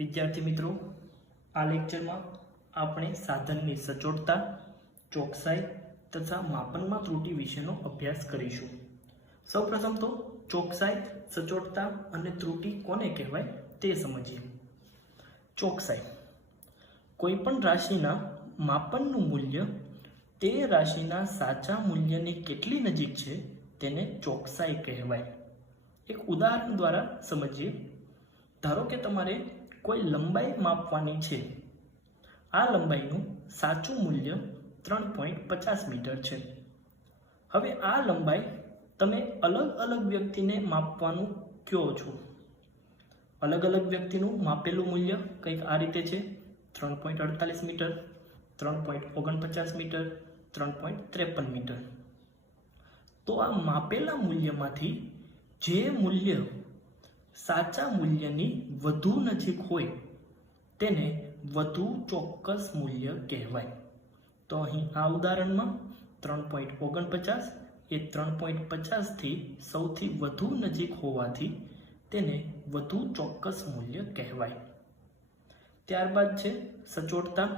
વિદ્યાર્થી મિત્રો, આ લેક્ચરમાં આપણે સાધનની સચોટતા, ચોકસાઈ તથા માપનમાં ત્રુટિ વિશેનો અભ્યાસ કરીશું. સૌપ્રથમ તો ચોકસાઈ, સચોટતા અને ત્રુટિ કોને કહેવાય તે સમજીએ. ચોકસાઈ કોઈપણ રાશિના માપનનું મૂલ્ય તે રાશિના સાચા મૂલ્યની કેટલી નજીક છે તેને ચોકસાઈ કહેવાય. એક ઉદાહરણ દ્વારા સમજીએ. ધારો કે તમારે કોઈ લંબાઈ માપવાની છે. આ લંબાઈનું સાચું મૂલ્ય 3.50 મીટર છે. હવે આ લંબાઈ તમે અલગ અલગ વ્યક્તિને માપવાનું કહો છો. અલગ અલગ વ્યક્તિનું માપેલું મૂલ્ય કંઈક આ રીતે છે: 3.48 મીટર, 3.49 મીટર, 3.53 મીટર. તો આ માપેલા મૂલ્યમાંથી જે મૂલ્ય સાચા મૂલ્યની વધુ નજીક હોય તેને વધુ ચોક્કસ મૂલ્ય કહેવાય. તો અહીં આ ઉદાહરણમાં 3.49 એ 3.50 થી સૌથી વધુ નજીક હોવાથી તેને વધુ ચોક્કસ મૂલ્ય કહેવાય. ત્યારબાદ છે સચોટતા.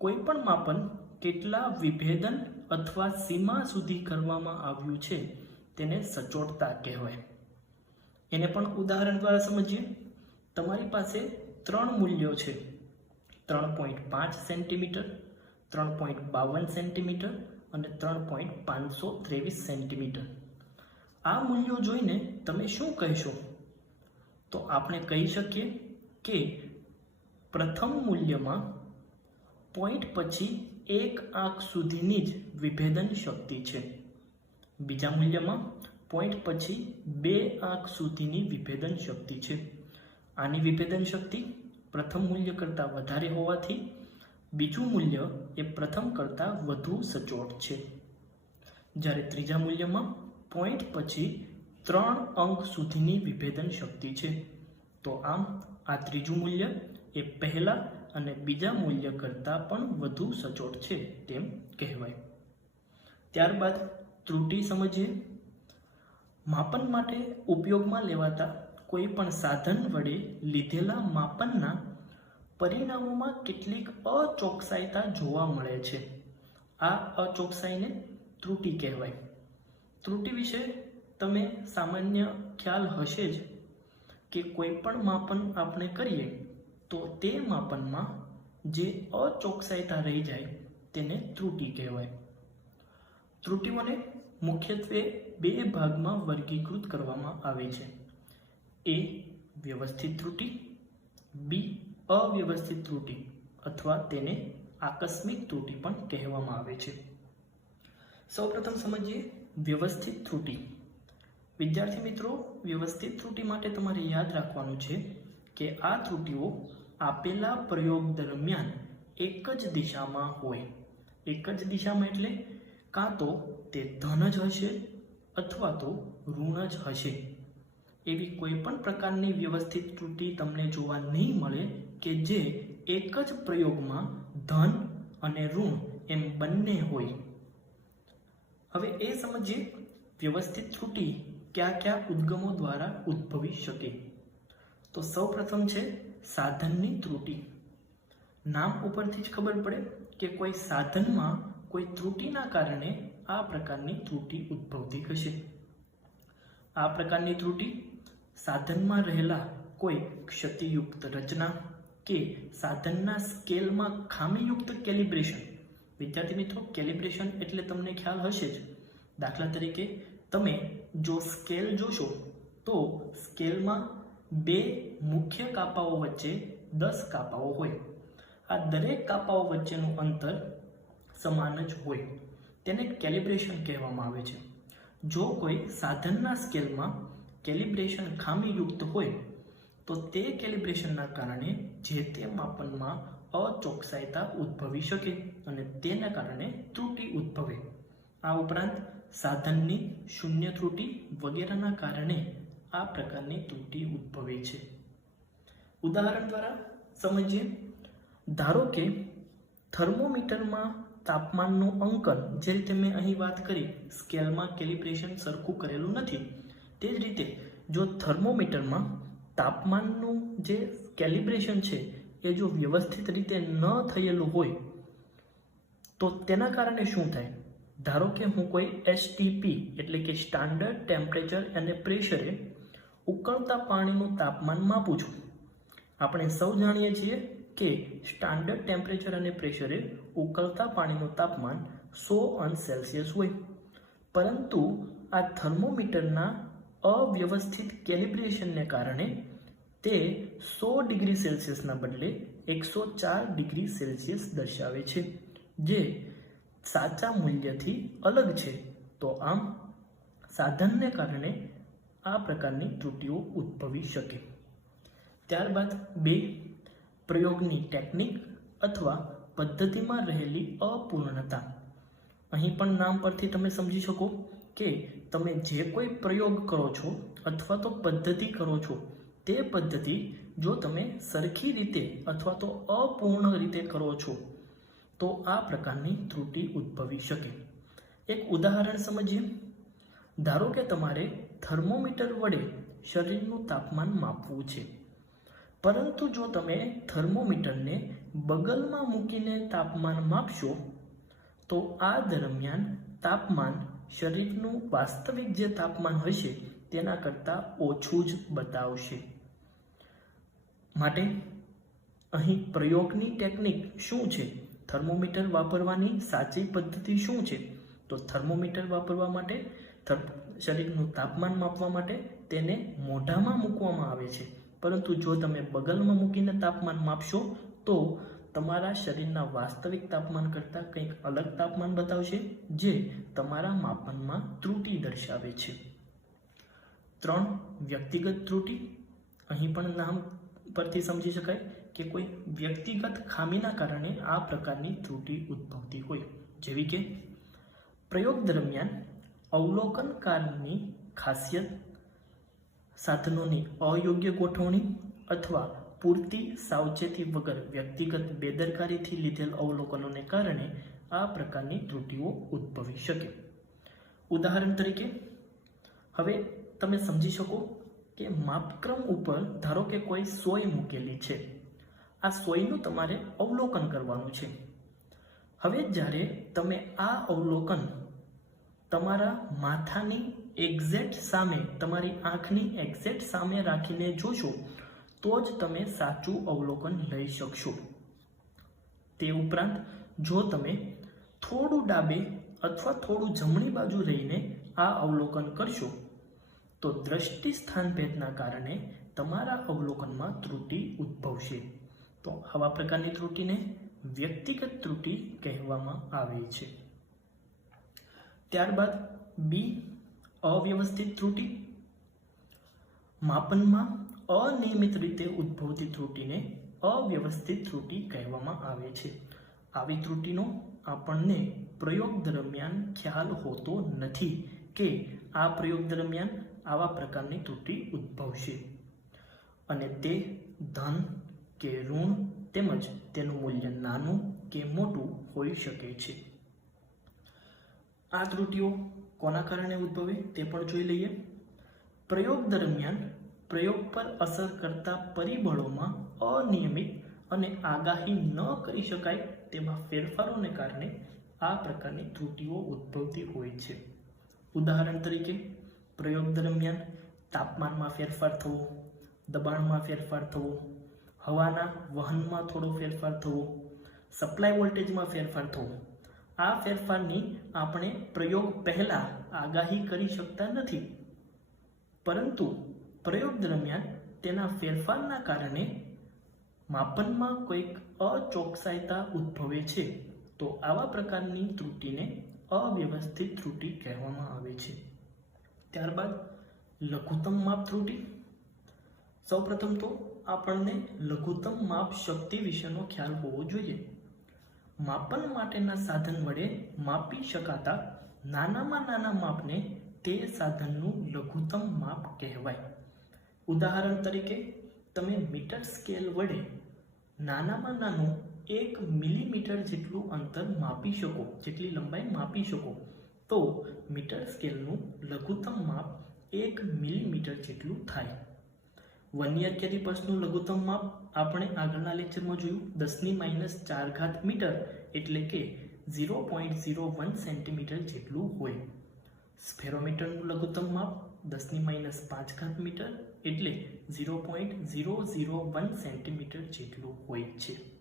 કોઈ પણ માપન કેટલા વિભેદન અથવા સીમા સુધી કરવામાં આવ્યું છે તેને સચોટતા કહેવાય. એને પણ ઉદાહરણ દ્વારા સમજીએ. તમારી પાસે 3 મૂલ્યો છે: 3.5 સેન્ટીમીટર, 3.52 સેન્ટીમીટર અને 3.523 સેન્ટીમીટર. આ મૂલ્યો જોઈને તમે શું કહેશો? તો આપણે કહી શકીએ કે પ્રથમ મૂલ્યમાં પોઈન્ટ પછી 1 આંક સુધીની જ વિભેદન શક્તિ છે. બીજા મૂલ્યમાં પોઈન્ટ પછી 2 આંક સુધીની વિભેદન શક્તિ છે. આની વિભેદન શક્તિ પ્રથમ મૂલ્ય કરતાં વધારે હોવાથી બીજું મૂલ્ય એ પ્રથમ કરતાં વધુ સચોટ છે. જ્યારે ત્રીજા મૂલ્યમાં પોઈન્ટ પછી 3 અંક સુધીની વિભેદન શક્તિ છે. તો આમ આ ત્રીજું મૂલ્ય એ પહેલા અને બીજા મૂલ્ય કરતાં પણ વધુ સચોટ છે તેમ કહેવાય. ત્યારબાદ ત્રુટિ સમજીએ. માપન માટે ઉપયોગમાં લેવાતા કોઈ પણ સાધન વડે લીધેલા માપનના પરિણામોમાં કેટલીક અચોકસાઈતા જોવા મળે છે. આ અચોકસાઈને ત્રુટિ કહેવાય. ત્રુટિ વિશે તમે સામાન્ય ખ્યાલ હશે જ કે કોઈ પણ માપન આપણે કરીએ તો તે માપનમાં જે અચોકસાઈતા રહી જાય તેને ત્રુટિ કહેવાય. ત્રુટિઓને મુખ્યત્વે 2 ભાગમાં વર્ગીકૃત કરવામાં આવે છે: એ વ્યવસ્થિત ત્રુટિ, બી અવ્યવસ્થિત ત્રુટિ અથવા તેને આકસ્મિક ત્રુટિ પણ કહેવામાં આવે છે. સૌપ્રથમ સમજીએ વ્યવસ્થિત ત્રુટિ. વિદ્યાર્થી મિત્રો, વ્યવસ્થિત ત્રુટિ માટે તમારે યાદ રાખવાનું છે કે આ ત્રુટિઓ આપેલા પ્રયોગ દરમિયાન એક જ દિશામાં હોય. એક જ દિશામાં એટલે કાં તો તે ધન જ હશે અથવા તો ઋણ જ હશે. એવી કોઈ પણ પ્રકારની વ્યવસ્થિત ત્રુટિ તમને જોવા નહીં મળે કે જે એક જ પ્રયોગમાં ધન અને ઋણ એમ બંને હોય. હવે એ સમજીએ વ્યવસ્થિત ત્રુટિ કયા કયા ઉદ્ગમો દ્વારા ઉદ્ભવી શકે. તો સૌપ્રથમ છે સાધનની ત્રુટિ. નામ ઉપરથી જ ખબર પડે કે કોઈ સાધનમાં કોઈ ત્રુટિના કારણે આ પ્રકારની ત્રુટિ ઉદ્ભવતી હશે. આ પ્રકારની ત્રુટિ સાધનમાં રહેલા કોઈ ક્ષતિયુક્ત રચના કે સાધનના સ્કેલમાં ખામીયુક્ત કેલિબ્રેશન. વિદ્યાર્થી મિત્રો, કેલિબ્રેશન એટલે તમને ખ્યાલ હશે જ. દાખલા તરીકે તમે જો સ્કેલ જોશો તો સ્કેલમાં 2 મુખ્ય કાપાઓ વચ્ચે 10 કાપાઓ હોય. આ દરેક કાપાઓ વચ્ચેનું અંતર સમાન જ હોય. તેને કેલિબ્રેશન કહેવામાં આવે છે. જો કોઈ સાધનના સ્કેલમાં કેલિબ્રેશન ખામીયુક્ત હોય તો તે કેલિબ્રેશનના કારણે જે તે માપનમાં અચોકસાઈતા ઉદ્ભવી શકે અને તેના કારણે ત્રુટિ ઉદ્ભવે. આ ઉપરાંત સાધનની શૂન્ય ત્રુટિ વગેરેના કારણે આ પ્રકારની ત્રુટિ ઉદ્ભવે છે. ઉદાહરણ દ્વારા સમજીએ. ધારો કે થર્મોમીટરમાં તાપમાનનું અંકન, જે રીતે મેં અહીં વાત કરી, સ્કેલમાં કેલિબ્રેશન સરખું કરેલું નથી, તે જ રીતે જો થર્મોમીટરમાં તાપમાનનું જે કેલિબ્રેશન છે એ જો વ્યવસ્થિત રીતે ન થયેલું હોય તો તેના કારણે શું થાય? ધારો કે હું કોઈ એસટીપી એટલે કે સ્ટાન્ડર્ડ ટેમ્પરેચર અને પ્રેશરે ઉકળતા પાણીનું તાપમાન માપું છું. આપણે સૌ જાણીએ છીએ કે સ્ટાન્ડર્ડ ટેમ્પરેચર અને પ્રેશરે ઉકળતા પાણીનું તાપમાન 100 અંશ સેલ્સિયસ હોય, પરંતુ આ થર્મોમીટરના અવ્યવસ્થિત કેલિબ્રેશનને કારણે તે 100 ડિગ્રી સેલ્સિયસના બદલે 104 ડિગ્રી સેલ્સિયસ દર્શાવે છે, જે સાચા મૂલ્યથી અલગ છે. તો આમ સાધનને કારણે આ પ્રકારની ત્રુટિઓ ઉદ્ભવી શકે. ત્યારબાદ 2, પ્રયોગની ટેકનિક અથવા પદ્ધતિમાં રહેલી અપૂર્ણતા. અહીં પણ નામ પરથી તમે સમજી શકો કે તમે જે કોઈ પ્રયોગ કરો છો અથવા તો પદ્ધતિ કરો છો, તે પદ્ધતિ જો તમે સરખી રીતે અથવા તો અપૂર્ણ રીતે કરો છો તો આ પ્રકારની ત્રુટિ ઉદ્ભવી શકે. એક ઉદાહરણ સમજીએ. ધારો કે તમારે થર્મોમીટર વડે શરીરનું તાપમાન માપવું છે, પરંતુ જો તમે થર્મોમીટરને બગલમાં મૂકીને તાપમાન માપશો તો આ દરમિયાન તાપમાન શરીરનું વાસ્તવિક જે તાપમાન હશે તેના કરતાં ઓછું જ બતાવશે. માટે અહીં પ્રયોગની ટેકનિક શું છે? થર્મોમીટર વાપરવાની સાચી પદ્ધતિ શું છે? તો થર્મોમીટર વાપરવા માટે, શરીરનું તાપમાન માપવા માટે તેને મોઢામાં મૂકવામાં આવે છે, પરંતુ જો તમે બગલમાં મૂકીને તાપમાન માપશો તો તમારા શરીરના વાસ્તવિક તાપમાન કરતાં કંઈક અલગ તાપમાન બતાવશે, જે તમારા માપનમાં ત્રુટિ દર્શાવે છે. 3, વ્યક્તિગત ત્રુટિ. અહીં પણ નામ પરથી સમજી શકાય કે કોઈ વ્યક્તિગત ખામીના કારણે આ પ્રકારની ત્રુટિ ઉદ્ભવતી હોય, જેવી કે પ્રયોગ દરમિયાન અવલોકનકારની ખાસિયત, સાધનોની અયોગ્ય ગોઠવણી અથવા પૂરતી સાવચેતી વગર વ્યક્તિગત બેદરકારીથી લીધેલ અવલોકનોને કારણે આ પ્રકારની ત્રુટિઓ ઉદ્ભવી શકે. ઉદાહરણ તરીકે હવે તમે સમજી શકો કે માપક્રમ ઉપર ધારો કે કોઈ સોય મૂકેલી છે. આ સોયનું તમારે અવલોકન કરવાનું છે. હવે જ્યારે તમે આ અવલોકન તમારા માથાની એક્ઝેક્ટ સામે, તમારી આંખની એક્ઝેક્ટ સામે રાખીને જોશો તો જ તમે સાચું અવલોકન લઈ શકશો. તે ઉપરાંત જો તમે થોડું ડાબે અથવા થોડું જમણી બાજુ રહીને આ અવલોકન કરશો તો દ્રષ્ટિ સ્થાન ભેદના કારણે તમારા અવલોકનમાં ત્રુટિ ઉદ્ભવશે. તો આવા પ્રકારની ત્રુટિને વ્યક્તિગત ત્રુટિ કહેવામાં આવે છે. ત્યારબાદ B, અવ્યવસ્થિત ત્રુટિ. માપનમાં અનિયમિત રીતે ઉદ્ભવતી ત્રુટિને અવ્યવસ્થિત ત્રુટિ કહેવામાં આવે છે. આવી ત્રુટિનો આપણને પ્રયોગ દરમિયાન ખ્યાલ હોતો નથી કે આ પ્રયોગ દરમિયાન આવા પ્રકારની ત્રુટિ ઉદ્ભવશે, અને તે ધન કે ઋણ તેમજ તેનું મૂલ્ય નાનું કે મોટું હોઈ શકે છે. આ ત્રુટિઓ કોના કારણે ઉદ્ભવે તે પણ જોઈ લઈએ. પ્રયોગ દરમિયાન પ્રયોગ પર અસર કરતા પરિબળોમાં અનિયમિત અને આગાહી ન કરી શકાય તેવા ફેરફારોને કારણે આ પ્રકારની ત્રુટિઓ ઉદ્ભવતી હોય છે. ઉદાહરણ તરીકે પ્રયોગ દરમિયાન તાપમાનમાં ફેરફાર થવો, દબાણમાં ફેરફાર થવો, હવાના વહનમાં થોડો ફેરફાર થવો, સપ્લાય વોલ્ટેજમાં ફેરફાર થવો. આ ફેરફારની આપણે પ્રયોગ પહેલાં આગાહી કરી શકતા નથી, પરંતુ પ્રયોગ દરમિયાન તેના ફેરફારના કારણે માપનમાં કોઈક અચોકસાઈતા ઉદ્ભવે છે. તો આવા પ્રકારની ત્રુટિને અવ્યવસ્થિત ત્રુટિ કહેવામાં આવે છે. ત્યારબાદ લઘુત્તમ માપ ત્રુટિ. સૌપ્રથમ તો આપણને લઘુત્તમ માપ શક્તિ વિશેનો ખ્યાલ હોવો જોઈએ. માપન માટેના સાધન વડે માપી શકાતા નાનામાં નાના માપને તે સાધનનું લઘુત્તમ માપ કહેવાય. ઉદાહરણ તરીકે તમે મીટર સ્કેલ વડે નાનામાં નાનું 1 મિલીમીટર જેટલું અંતર માપી શકો, જેટલી લંબાઈ માપી શકો, તો મીટર સ્કેલનું લઘુત્તમ માપ 1 મિલીમીટર જેટલું થાય. વર્નિયર કેલિપર્સનું લઘુત્તમ માપ આપણે આગળના લેક્ચરમાં જોયું 10⁻⁴ મીટર એટલે કે 0.01 સેન્ટીમીટર જેટલું હોય. સ્ફેરોમીટરનું લઘુત્તમ માપ 10⁻⁵ મીટર એટલે 0.001 સેન્ટીમીટર જેટલું હોય છે.